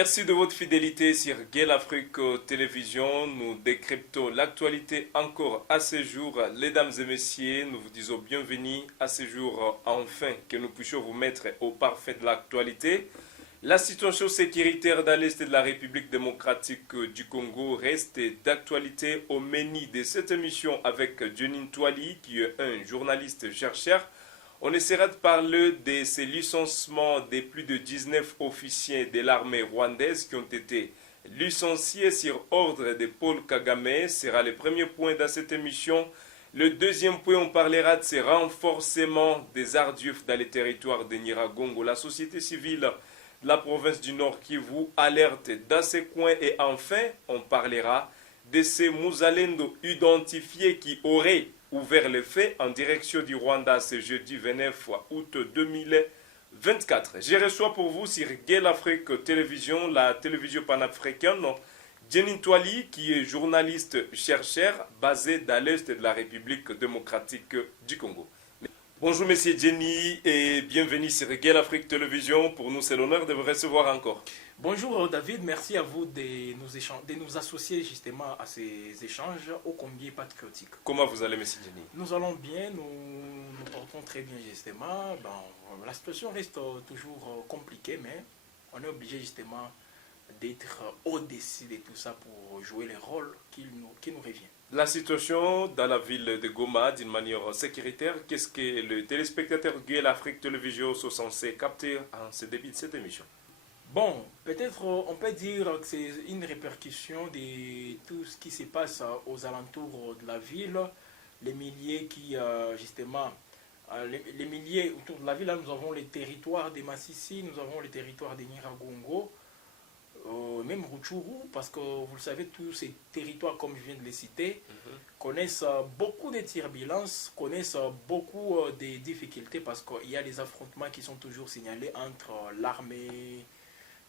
Merci de votre fidélité sur Gay Afrique Télévision. Nous décryptons l'actualité encore à ce jour. Mesdames et messieurs, nous vous disons bienvenue à ce jour enfin que nous puissions vous mettre au parfait de l'actualité. La situation sécuritaire dans l'Est de la République démocratique du Congo reste d'actualité au menu de cette émission avec Jeanine Touali, qui est un journaliste chercheur. On essaiera de parler de ces licenciements des plus de 19 officiers de l'armée rwandaise qui ont été licenciés sur ordre de Paul Kagame. Ce sera le premier point dans cette émission. Le deuxième point, on parlera de ces renforcements des Ardieuf dans les territoires de Nyiragongo. La société civile de la province du Nord Kivu alerte dans ces coins. Et enfin, on parlera de ces Mouzalendo identifiés qui auraient ouvert les faits en direction du Rwanda ce jeudi 29 août 2024. Je reçois pour vous sur Gay Afrique Télévision, la télévision panafricaine, Jeanine Touali, qui est journaliste chercheur basé dans l'Est de la République démocratique du Congo. Bonjour Monsieur Jenny et bienvenue sur Gay Afrique Télévision. Pour nous, c'est l'honneur de vous recevoir encore. Bonjour David, merci à vous de nous associer justement à ces échanges ô combien patriotiques. Comment vous allez Monsieur Jenny? Nous allons bien, nous portons très bien justement. La situation reste toujours compliquée, mais on est obligé justement d'être au-dessus de tout ça pour jouer les rôles qui nous reviennent. La situation dans la ville de Goma, d'une manière sécuritaire, qu'est-ce que le téléspectateur Gay Afrique Télévision sont censés capter en ce début de cette émission? Bon, peut-être on peut dire que c'est une répercussion de tout ce qui se passe aux alentours de la ville. Les milliers qui, justement, les milliers autour de la ville, là, nous avons les territoires de Massissi, nous avons les territoires de Nyiragongo, même Rutshuru, parce que vous le savez, tous ces territoires, comme je viens de les citer, connaissent beaucoup de turbulences, connaissent beaucoup de difficultés, parce qu'il y a des affrontements qui sont toujours signalés entre l'armée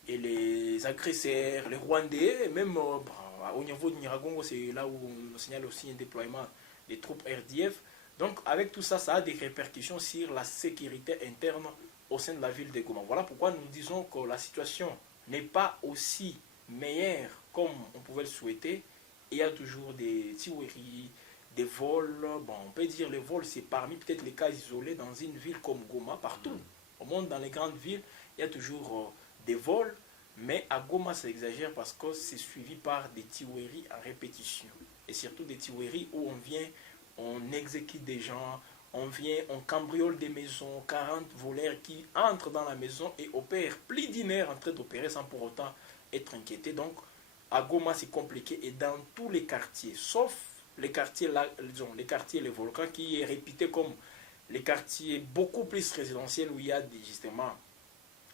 et les agresseurs, les Rwandais, même au niveau de Nyiragongo, c'est là où on signale aussi un déploiement des troupes RDF. Donc avec tout ça, ça a des répercussions sur la sécurité interne au sein de la ville de Goma. Voilà pourquoi nous disons que la situation n'est pas aussi meilleure comme on pouvait le souhaiter. Il y a toujours des tueries, des vols. Bon, on peut dire les vols, c'est parmi peut-être les cas isolés dans une ville comme Goma, partout. Au monde, dans les grandes villes, il y a toujours des vols, mais à Goma, ça exagère parce que c'est suivi par des tueries en répétition. Et surtout des tueries où on exécute des gens, on cambriole des maisons, 40 voleurs qui entrent dans la maison et opèrent plus d'une heure en train d'opérer sans pour autant être inquiétés. Donc, à Goma, c'est compliqué et dans tous les quartiers, sauf les quartiers, les quartiers, les volcans, qui est réputé comme les quartiers beaucoup plus résidentiels où il y a justement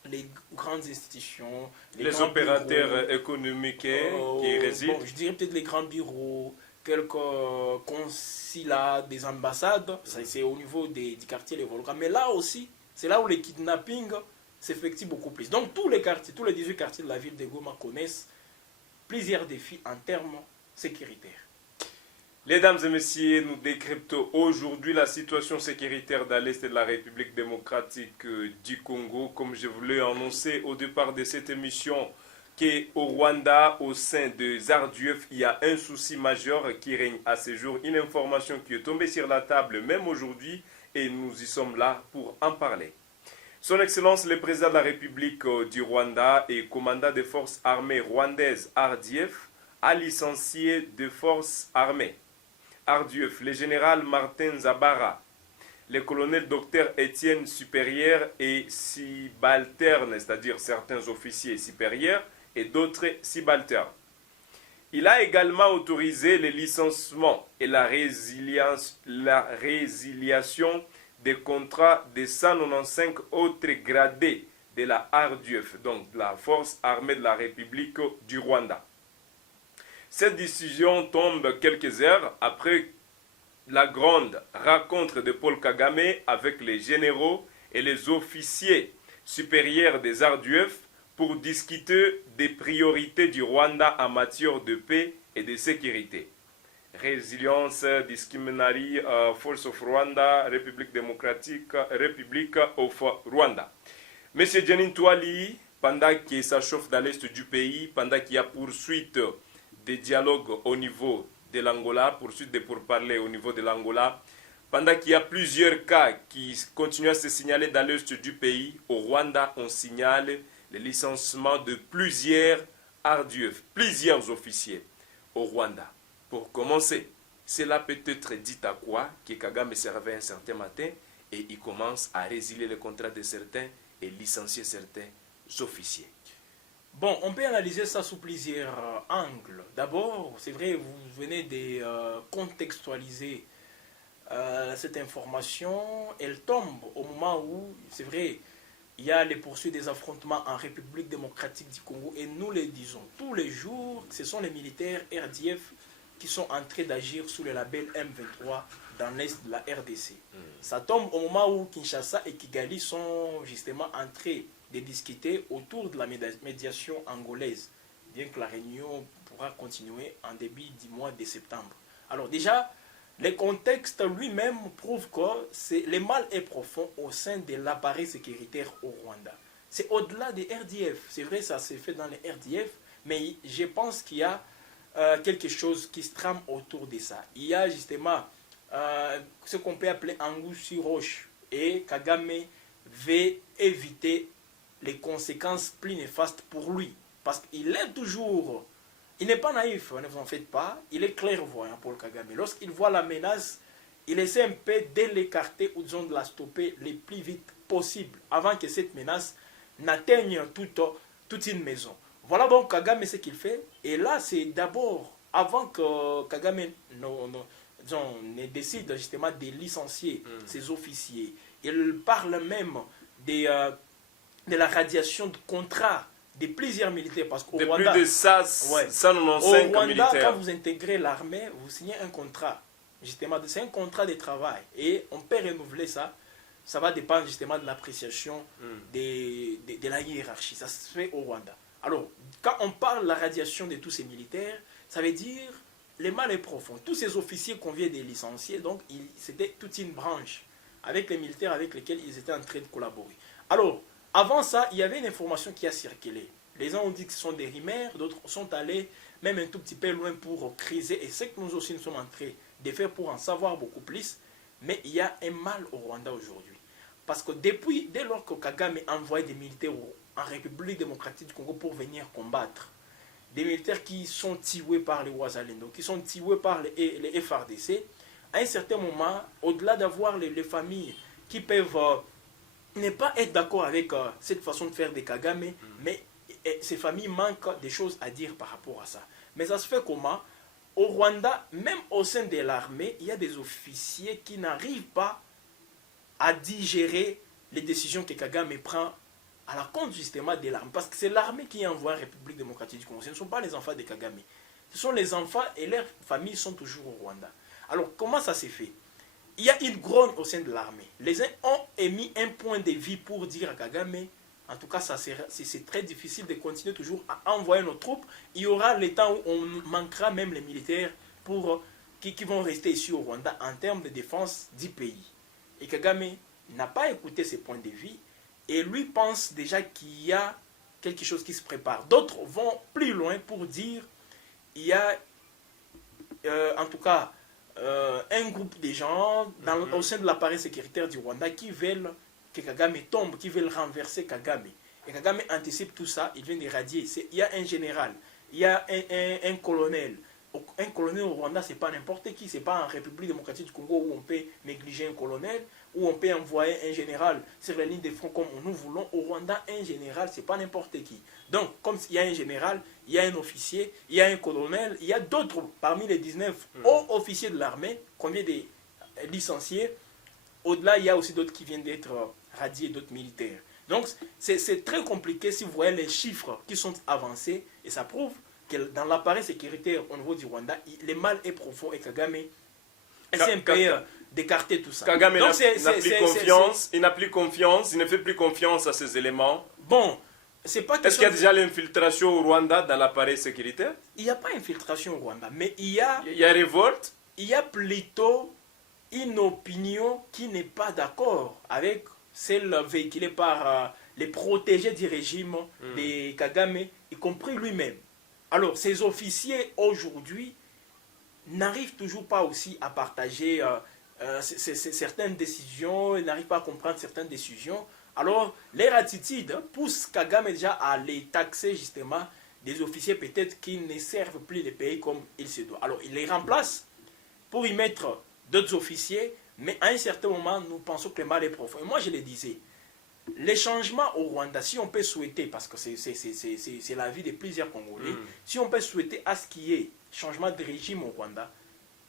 les grandes institutions, les opérateurs économiques qui résident. Bon, je dirais peut-être les grands bureaux, quelques consulats, des ambassades, c'est au niveau du quartier Les Volcans. Mais là aussi, c'est là où les kidnappings s'effectuent beaucoup plus. Donc tous les quartiers, tous les 18 quartiers de la ville de Goma connaissent plusieurs défis en termes sécuritaires. Mesdames et messieurs, nous décryptons aujourd'hui la situation sécuritaire dans l'Est de la République démocratique du Congo. Comme je vous l'ai annoncé au départ de cette émission, qu'au Rwanda, au sein des Ardieuf, il y a un souci majeur qui règne à ce jour. Une information qui est tombée sur la table même aujourd'hui et nous y sommes là pour en parler. Son Excellence le Président de la République du Rwanda et commandant des forces armées rwandaises Ardieuf a licencié des forces armées Ardieuf, le général Martin Zabara, le colonel docteur Étienne Supérieur et subalternes, c'est-à-dire certains officiers supérieurs et d'autres subalternes. Il a également autorisé le licenciement et la résiliation des contrats de 195 autres gradés de la Ardieuf, donc de la force armée de la République du Rwanda. Cette décision tombe quelques heures après la grande rencontre de Paul Kagame avec les généraux et les officiers supérieurs des Ardieuf pour discuter des priorités du Rwanda en matière de paix et de sécurité. Résilience, Discriminatory Force of Rwanda, République démocratique, République of Rwanda. Monsieur Jeanine Touali, pendant que ça chauffe dans l'est du pays, pendant qu'il y a poursuite des dialogues au niveau de l'Angola, poursuite des pourparlers au niveau de l'Angola, pendant qu'il y a plusieurs cas qui continuent à se signaler dans l'est du pays, au Rwanda, on signale le licenciement de plusieurs RDF, plusieurs officiers au Rwanda. Pour commencer, cela peut être dit à quoi que Kagame se réveille un certain matin et il commence à résilier le contrat de certains et licencier certains officiers. Bon, on peut analyser ça sous plusieurs angles. D'abord, c'est vrai, vous venez de contextualiser cette information. Elle tombe au moment où, c'est vrai, il y a les poursuites des affrontements en République démocratique du Congo et nous les disons tous les jours, ce sont les militaires RDF qui sont en train d'agir sous le label M23 dans l'est de la RDC. Ça tombe au moment où Kinshasa et Kigali sont justement en train de discuter autour de la médiation angolaise, bien que la réunion pourra continuer en début du mois de septembre. Alors déjà, le contexte lui-même prouve que le mal est profond au sein de l'appareil sécuritaire au Rwanda. C'est au-delà des RDF. C'est vrai, ça s'est fait dans les RDF, mais je pense qu'il y a quelque chose qui se trame autour de ça. Il y a justement ce qu'on peut appeler anguille sur roche. Et Kagame veut éviter les conséquences plus néfastes pour lui. Parce qu'il est toujours... Il n'est pas naïf, ne vous en faites pas. Il est clairvoyant, Paul Kagame. Lorsqu'il voit la menace, il essaie un peu de l'écarter ou disons de la stopper le plus vite possible avant que cette menace n'atteigne toute une maison. Voilà donc Kagame ce qu'il fait. Et là, c'est d'abord, avant que Kagame ne décide justement de licencier ses officiers, il parle même de la radiation de contrats de plusieurs militaires. Parce qu'au Rwanda, plus de 195 militaires. Quand vous intégrez l'armée, vous signez un contrat. Justement, c'est un contrat de travail. Et on peut renouveler ça. Ça va dépendre justement de l'appréciation de la hiérarchie. Ça se fait au Rwanda. Alors, quand on parle de la radiation de tous ces militaires, ça veut dire le mal est profond. Tous ces officiers qu'on vient de licencier, donc c'était toute une branche avec les militaires avec lesquels ils étaient en train de collaborer. Alors, avant ça, il y avait une information qui a circulé. Les uns ont dit que ce sont des rumeurs, d'autres sont allés même un tout petit peu loin pour criser. Et c'est que nous aussi nous sommes en train de faire pour en savoir beaucoup plus. Mais il y a un mal au Rwanda aujourd'hui. Parce que dès lors que Kagame a envoyé des militaires en République démocratique du Congo pour venir combattre, des militaires qui sont tués par les Ouazalendo, qui sont tués par les FRDC, à un certain moment, au-delà d'avoir les familles qui peuvent ne pas être d'accord avec cette façon de faire des Kagame, mais ces familles manquent des choses à dire par rapport à ça. Mais ça se fait comment? Au Rwanda, même au sein de l'armée, il y a des officiers qui n'arrivent pas à digérer les décisions que Kagame prend à la compte justement de l'armée. Parce que c'est l'armée qui envoie en République démocratique du Congo. Ce ne sont pas les enfants de Kagame. Ce sont les enfants et leurs familles sont toujours au Rwanda. Alors, comment ça s'est fait? Il y a une grogne au sein de l'armée. Les uns ont émis un point de vue pour dire à Kagame, en tout cas, c'est très difficile de continuer toujours à envoyer nos troupes. Il y aura le temps où on manquera même les militaires qui vont rester ici au Rwanda en termes de défense du pays. Et Kagame n'a pas écouté ces points de vue et lui pense déjà qu'il y a quelque chose qui se prépare. D'autres vont plus loin pour dire il y a en tout cas un groupe de gens au sein de l'appareil sécuritaire du Rwanda qui veulent que Kagame tombe, qui veulent renverser Kagame. Et Kagame anticipe tout ça, il vient d'éradier. Il y a un général, il y a un colonel. Un colonel au Rwanda, ce n'est pas n'importe qui, ce n'est pas en République démocratique du Congo où on peut négliger un colonel, où on peut envoyer un général sur la ligne de front comme nous voulons. Au Rwanda, un général, ce n'est pas n'importe qui. Donc, comme il y a un général, il y a un officier, il y a un colonel, il y a d'autres parmi les 19 hauts officiers de l'armée qu'on vient de licencier. Au-delà, il y a aussi d'autres qui viennent d'être radiés, d'autres militaires. Donc, c'est très compliqué si vous voyez les chiffres qui sont avancés et ça prouve que dans l'appareil sécuritaire au niveau du Rwanda, le mal est profond et Kagame essaie un peu d'écarter tout ça. Kagame n'a plus confiance, il n'a plus confiance, il ne fait plus confiance à ces éléments. Bon, c'est pas est-ce qu'il y a déjà l'infiltration au Rwanda dans l'appareil sécuritaire? Il n'y a pas infiltration au Rwanda, mais il y a révolte. Il y a plutôt une opinion qui n'est pas d'accord avec celle véhiculée par les protégés du régime de Kagame, y compris lui-même. Alors, ces officiers, aujourd'hui, n'arrivent toujours pas aussi à partager certaines décisions, ils n'arrivent pas à comprendre certaines décisions. Alors, leur attitude pousse Kagame déjà à les taxer justement des officiers peut-être qui ne servent plus les pays comme il se doit. Alors, il les remplace pour y mettre d'autres officiers, mais à un certain moment, nous pensons que le mal est profond. Et moi, je le disais, les changements au Rwanda, si on peut souhaiter, parce que c'est la vie de plusieurs Congolais, si on peut souhaiter à ce qu'il y ait changement de régime au Rwanda,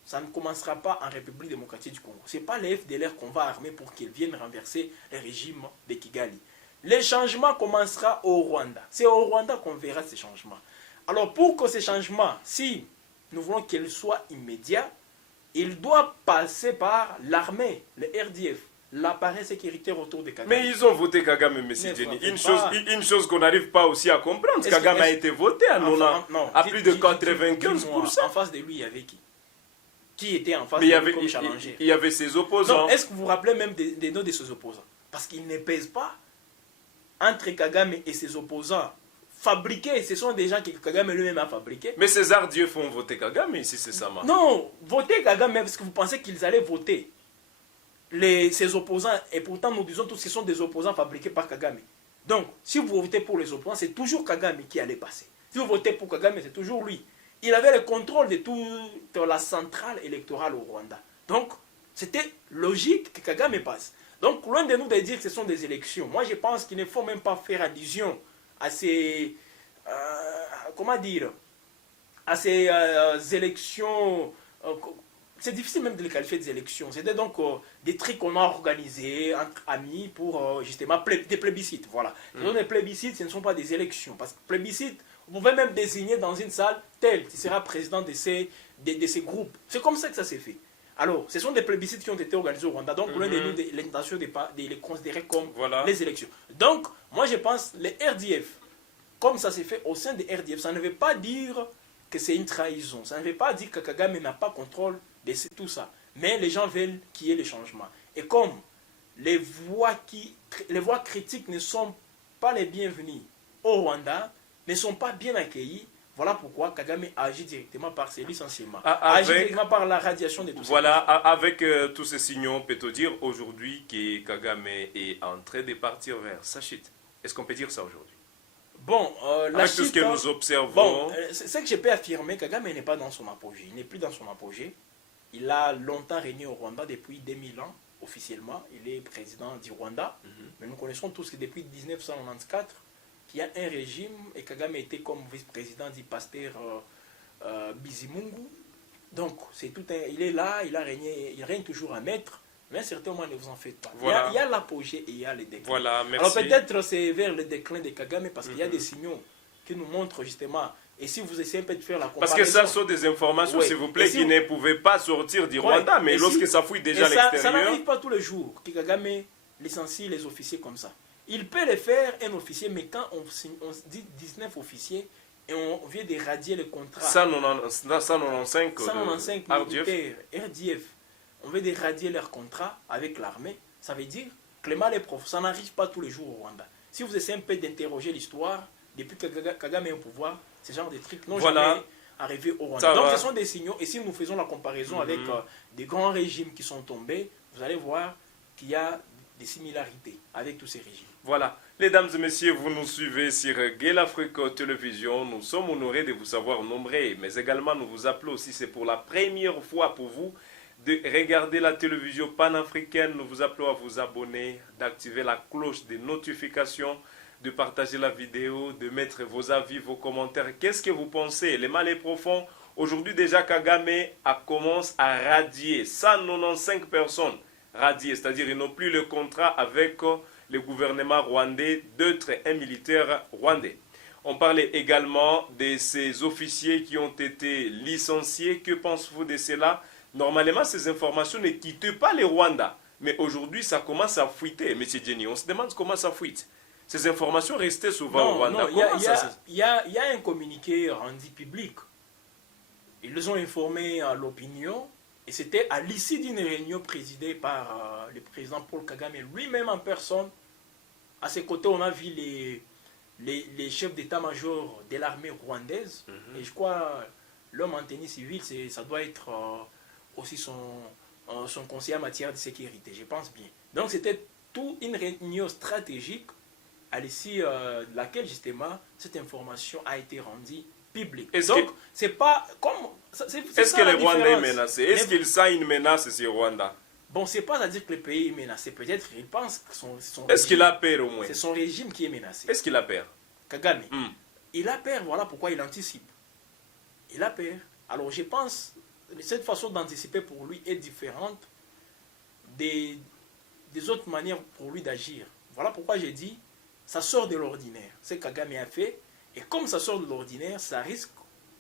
ça ne commencera pas en République démocratique du Congo. Ce n'est pas les FDLR qu'on va armer pour qu'ils viennent renverser le régime de Kigali. Les changements commencera au Rwanda. C'est au Rwanda qu'on verra ces changements. Alors pour que ces changements, si nous voulons qu'ils soient immédiats, ils doivent passer par l'armée, le RDF, l'appareil sécuritaire autour de Kagame. Mais ils ont voté Kagame, M. Jenny. Une chose qu'on n'arrive pas aussi à comprendre, Kagame a été voté à plus de 95%. En face de lui, il y avait qui? Qui était en face de lui comme challenger? Il y avait ses opposants. Est-ce que vous vous rappelez même des noms de ses opposants? Parce qu'ils ne pèsent pas entre Kagame et ses opposants. Fabriqués, ce sont des gens que Kagame lui-même a fabriqués. Mais ces Dieu font voter Kagame ici, c'est ça. Non, voter Kagame, parce que vous pensez qu'ils allaient voter ses opposants, et pourtant nous disons tous que ce sont des opposants fabriqués par Kagame. Donc, si vous votez pour les opposants, c'est toujours Kagame qui allait passer. Si vous votez pour Kagame, c'est toujours lui. Il avait le contrôle de toute la centrale électorale au Rwanda. Donc, c'était logique que Kagame passe. Donc, loin de nous de dire que ce sont des élections, moi je pense qu'il ne faut même pas faire allusion à ces... comment dire? À ces élections... c'est difficile même de les qualifier des élections. C'était donc des trucs qu'on a organisés entre amis pour justement des plébiscites. Voilà. Les plébiscites, ce ne sont pas des élections. Parce que plébiscite, vous pouvez même désigner dans une salle tel qui sera président de ces groupes. C'est comme ça que ça s'est fait. Alors, ce sont des plébiscites qui ont été organisés au Rwanda. Donc, l'un de nous, l'intention de les considérer comme les élections. Donc, moi, je pense les RDF, comme ça s'est fait au sein des RDF, ça ne veut pas dire que c'est une trahison. Ça ne veut pas dire que Kagame n'a pas contrôle de tout ça. Mais les gens veulent qu'il y ait le changement. Et comme les voix critiques ne sont pas les bienvenues au Rwanda, ne sont pas bien accueillies, voilà pourquoi Kagame agit directement par ses licenciements, agit directement par la radiation de tout ça. Voilà, avec tous ces signaux, peut-on dire aujourd'hui que Kagame est en train de partir vers sa chute? Est-ce qu'on peut dire ça aujourd'hui? Bon, avec tout ce que nous observons... Bon, ce que je peux affirmer, Kagame n'est pas dans son apogée. Il n'est plus dans son apogée. Il a longtemps régné au Rwanda depuis 2000 ans, officiellement. Il est président du Rwanda. Mais nous connaissons tous que depuis 1994, qu'il y a un régime, et Kagame était comme vice-président du pasteur Bizimungu. Donc, il est là, il a régné, il règne toujours à maître, mais à un certain moment, ne vous en faites pas. Voilà. Il y a l'apogée et il y a le déclin. Voilà, merci. Alors peut-être c'est vers le déclin de Kagame, parce qu'il y a des signaux qui nous montrent justement, et si vous essayez un peu de faire la comparaison... Parce que ça sont des informations, s'il vous plaît, qui ne pouvaient pas sortir du Rwanda, mais lorsque ça fouille déjà à l'extérieur... Ça n'arrive pas tous les jours que Kagame licencie les officiers comme ça. Il peut le faire, un officier, mais quand on dit 19 officiers et on vient de radier le contrat... 195 militaires, RDF, on veut de radier leur contrat avec l'armée, ça veut dire que le mal est profond. Ça n'arrive pas tous les jours au Rwanda. Si vous essayez un peu d'interroger l'histoire, depuis que Kagame est au pouvoir, ce genre de trucs n'ont jamais arrivé au Rwanda. Donc ce sont des signaux, et si nous faisons la comparaison avec des grands régimes qui sont tombés, vous allez voir qu'il y a des similarités avec tous ces régimes. Voilà. Mesdames et messieurs, vous nous suivez sur Gale Afrique Télévision. Nous sommes honorés de vous savoir nombreux, mais également nous vous appelons aussi, c'est pour la première fois pour vous, de regarder la télévision panafricaine. Nous vous appelons à vous abonner, d'activer la cloche de notification, de partager la vidéo, de mettre vos avis, vos commentaires. Qu'est-ce que vous pensez? Le mal est profond. Aujourd'hui déjà, Kagame commence à radier 195 personnes. Radiées, c'est-à-dire ils n'ont plus le contrat avec le gouvernement rwandais d'être un militaire rwandais. On parlait également de ces officiers qui ont été licenciés. Que pensez-vous de cela? Normalement, ces informations ne quittent pas le Rwanda. Mais aujourd'hui, ça commence à fuiter, M. Jenny. On se demande comment ça fuite. Ces informations restaient souvent au Rwanda. Il y a un communiqué rendu public. Ils les ont informés à l'opinion. Et c'était à l'issue d'une réunion présidée par le président Paul Kagame lui-même en personne. À ses côtés, on a vu les chefs d'état-major de l'armée rwandaise. Et je crois l'homme en tenue civile, ça doit être aussi son conseiller en matière de sécurité, je pense bien. Donc c'était toute une réunion stratégique à l'issue de laquelle justement cette information a été rendue publique. Donc c'est pas comme... Est-ce que le Rwanda est menacé? Est-ce qu'il sent une menace sur le Rwanda? Bon, c'est pas à dire que le pays est menacé. Peut-être qu'il pense que son Est-ce qu'il a peur au moins? C'est son régime qui est menacé. Est-ce qu'il a peur? Kagame. Il a peur, voilà pourquoi il anticipe. Il a peur. Alors je pense que cette façon d'anticiper pour lui est différente des autres manières pour lui d'agir. Voilà pourquoi j'ai dit, ça sort de l'ordinaire. Ce que Kagame a fait. Et comme ça sort de l'ordinaire, ça risque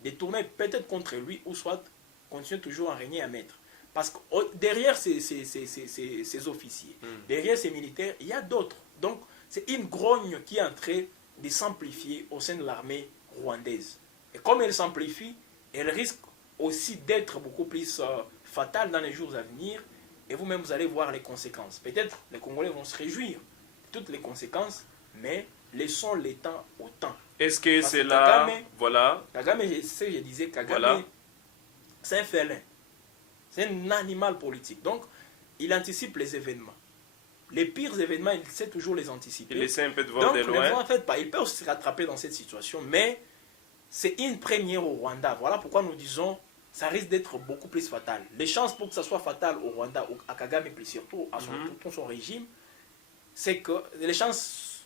de tourner peut-être contre lui ou soit continuer toujours à régner à maître. Parce que derrière ces officiers, derrière ces militaires, il y a d'autres. Donc, c'est une grogne qui est en train de s'amplifier au sein de l'armée rwandaise. Et comme elle s'amplifie, elle risque aussi d'être beaucoup plus fatale dans les jours à venir. Et vous-même, vous allez voir les conséquences. Peut-être les Congolais vont se réjouir de toutes les conséquences, mais laissons les temps au temps. Est-ce que c'est là... Voilà. Kagame, je disais, Kagame, voilà. C'est un félin. C'est un animal politique. Donc, il anticipe les événements. Les pires événements, il sait toujours les anticiper. Il essaie un peu de voir de loin. Donc, en fait, il peut se rattraper dans cette situation, mais c'est une première au Rwanda. Voilà pourquoi nous disons ça risque d'être beaucoup plus fatal. Les chances pour que ça soit fatal au Rwanda, à Kagame, et surtout à son régime, c'est que les chances,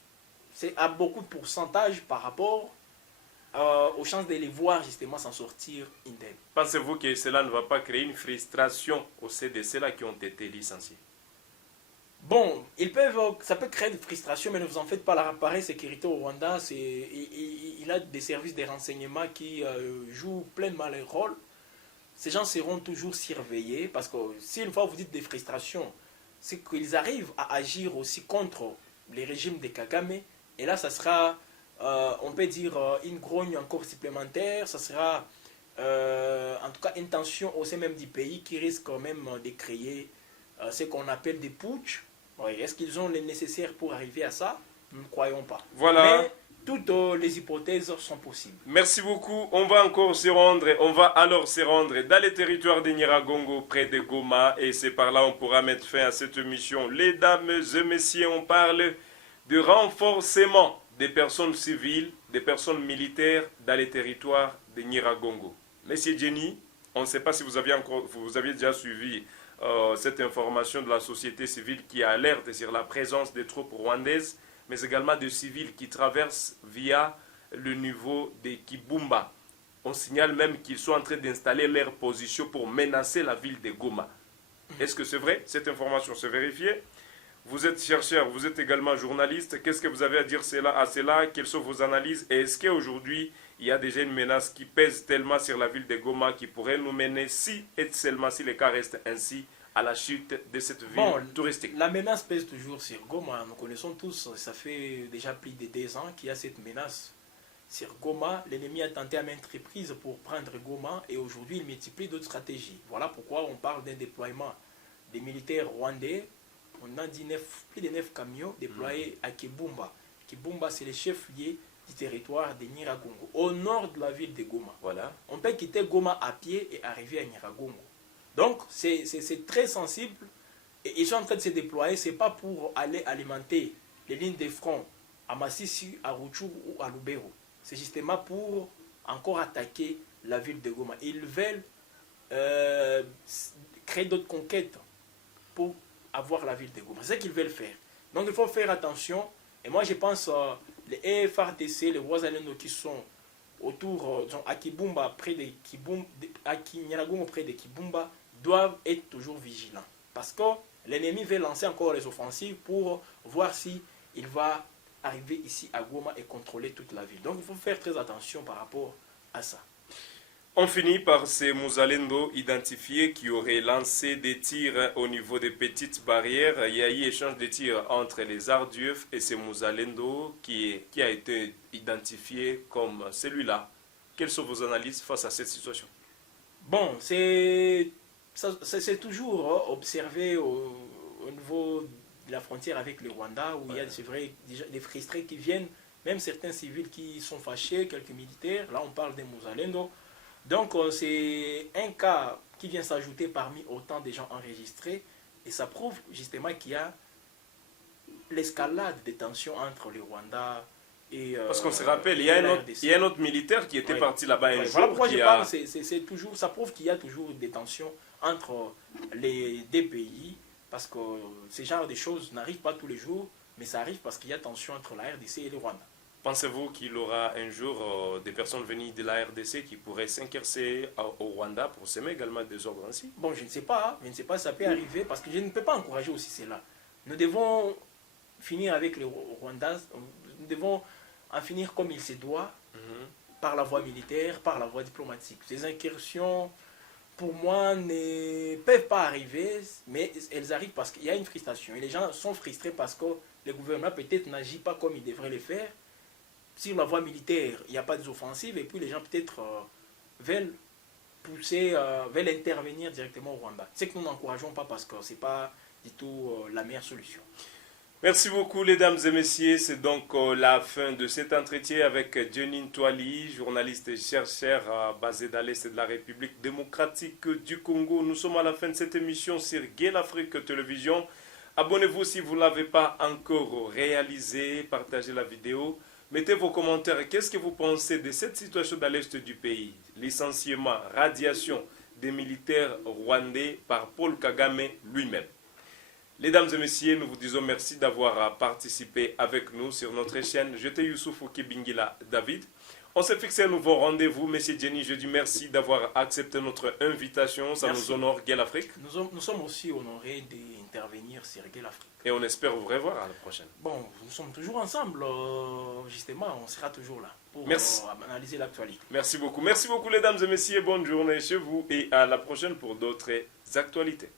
c'est à beaucoup de pourcentage par rapport aux chances de les voir justement s'en sortir indemnes. Pensez-vous que cela ne va pas créer une frustration au sein de ceux-là qui ont été licenciés? Bon, ça peut créer des frustrations, mais ne vous en faites pas. L'appareil sécurité au Rwanda, il a des services de renseignement qui jouent pleinement leur rôle. Ces gens seront toujours surveillés parce que si une fois vous dites des frustrations, c'est qu'ils arrivent à agir aussi contre les régimes de Kagame. Et là, ça sera... on peut dire une grogne encore supplémentaire, ça sera en tout cas une tension au sein même du pays qui risque quand même de créer ce qu'on appelle des putsch. Oui, est-ce qu'ils ont les nécessaires pour arriver à ça? Nous ne croyons pas. Voilà. Mais toutes les hypothèses sont possibles. Merci beaucoup. On va encore se rendre, on va alors se rendre dans les territoires de Nyiragongo, près de Goma, et c'est par là on pourra mettre fin à cette émission. Mesdames et messieurs, on parle de renforcement des personnes civiles, des personnes militaires dans les territoires de Nyiragongo. Monsieur Jenny, on ne sait pas si vous aviez déjà suivi cette information de la société civile qui alerte sur la présence des troupes rwandaises, mais également de civils qui traversent via le niveau de Kibumba. On signale même qu'ils sont en train d'installer leur position pour menacer la ville de Goma. Est-ce que c'est vrai? Cette information s'est vérifiée? Vous êtes chercheur, vous êtes également journaliste. Qu'est-ce que vous avez à dire à cela? Quelles sont vos analyses? Et est-ce qu'aujourd'hui, il y a déjà une menace qui pèse tellement sur la ville de Goma qui pourrait nous mener, si et seulement si les cas restent ainsi, à la chute de cette ville touristique? La menace pèse toujours sur Goma. Nous connaissons tous, ça fait déjà plus de 2 ans qu'il y a cette menace sur Goma. L'ennemi a tenté à maintes reprises pour prendre Goma et aujourd'hui il multiplie d'autres stratégies. Voilà pourquoi on parle d'un déploiement des militaires rwandais. On a dit plus de 9 camions déployés à Kibumba. Kibumba, c'est le chef-lieu du territoire de Nyiragongo, au nord de la ville de Goma. Voilà. On peut quitter Goma à pied et arriver à Nyiragongo. Donc, c'est très sensible. Et ils sont en train de se déployer. Ce n'est pas pour aller alimenter les lignes de front à Massissi, à Rutshuru ou à Lubero. C'est justement pour encore attaquer la ville de Goma. Ils veulent créer d'autres conquêtes pour avoir la ville de Goma. C'est ce qu'ils veulent faire. Donc, il faut faire attention. Et moi, je pense les FRDC, les Wazalendo qui sont autour, à Kibumba, près de Kibumba, à Nyiragongo, près de Kibumba, doivent être toujours vigilants. Parce que l'ennemi veut lancer encore les offensives pour voir si il va arriver ici à Goma et contrôler toute la ville. Donc il faut faire très attention par rapport à ça. On finit par ces Mouzalendo identifiés qui auraient lancé des tirs au niveau des petites barrières. Il y a eu échange de tirs entre les Ardieuf et ces Mouzalendo qui a été identifié comme celui-là. Quelles sont vos analyses face à cette situation? Bon, c'est toujours observé au niveau la frontière avec le Rwanda, où il y a, c'est vrai, déjà des frustrés qui viennent, même certains civils qui sont fâchés, quelques militaires. Là, on parle des Muzalendo. Donc, c'est un cas qui vient s'ajouter parmi autant de gens enregistrés. Et ça prouve justement qu'il y a l'escalade des tensions entre le Rwanda et parce qu'on se rappelle, il y a un autre militaire qui était parti là-bas un jour. Voilà pourquoi je parle, c'est toujours, ça prouve qu'il y a toujours des tensions entre les deux pays, parce que ce genre de choses n'arrivent pas tous les jours, mais ça arrive parce qu'il y a tension entre la RDC et le Rwanda. Pensez-vous qu'il y aura un jour des personnes venues de la RDC qui pourraient s'incarcer au Rwanda pour semer également des ordres ainsi? Bon, je ne sais pas, ça peut arriver, parce que je ne peux pas encourager aussi cela. Nous devons finir avec le Rwanda, nous devons en finir comme il se doit, par la voie militaire, par la voie diplomatique. Ces incursions, pour moi, ne peuvent pas arriver, mais elles arrivent parce qu'il y a une frustration. Et les gens sont frustrés parce que le gouvernement peut-être n'agit pas comme il devrait le faire. Sur la voie militaire, il n'y a pas d'offensive, et puis les gens peut-être veulent pousser, veulent intervenir directement au Rwanda. C'est que nous n'encourageons pas parce que ce n'est pas du tout la meilleure solution. Merci beaucoup, mesdames et messieurs. C'est donc la fin de cet entretien avec Jeanine Twali, journaliste et chercheur basée dans l'Est de la République démocratique du Congo. Nous sommes à la fin de cette émission sur Gay l'Afrique Télévision. Abonnez-vous si vous ne l'avez pas encore réalisé. Partagez la vidéo. Mettez vos commentaires. Qu'est-ce que vous pensez de cette situation dans l'Est du pays? Licenciement, radiation des militaires rwandais par Paul Kagame lui-même. Mesdames et messieurs, nous vous disons merci d'avoir participé avec nous sur notre chaîne. J'étais Youssouf Okebingila David. On s'est fixé un nouveau rendez-vous. Monsieur Jenny, je dis merci d'avoir accepté notre invitation. Ça nous honore, Gay l'Afrique. Nous sommes aussi honorés d'intervenir sur Gay l'Afrique. Et on espère vous revoir à la prochaine. Bon, nous sommes toujours ensemble. Justement, on sera toujours là pour analyser l'actualité. Merci beaucoup. Merci beaucoup, mesdames et messieurs. Bonne journée chez vous et à la prochaine pour d'autres actualités.